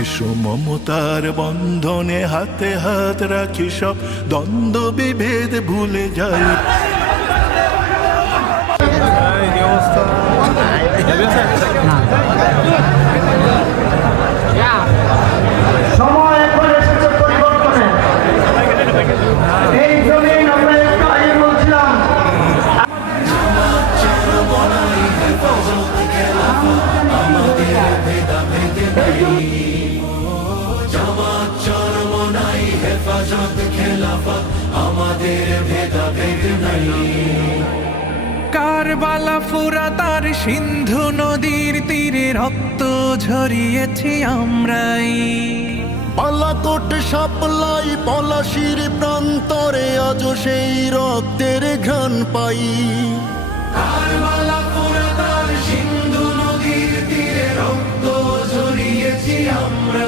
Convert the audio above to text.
এসো মমতার বন্ধনে হাতে হাত রাখি, সব দ্বন্দ্ব বিভেদ ভুলে যাই। সময় এখন এসেছে পরিবর্তনের। এই জমিন আমরা একটু আগে বলছিলাম কারবালা ফুরাতার সিন্ধু নদীর তীরে রক্ত ঝরিয়েছি আমরাই। বালাকোট সাপলাই পলাশির প্রান্তরে আজ সেই রক্তের ঘ্রাণ পাই। কারবালা ফুরাতার সিন্ধু নদীর তীরে রক্ত ঝরিয়েছি আমরা।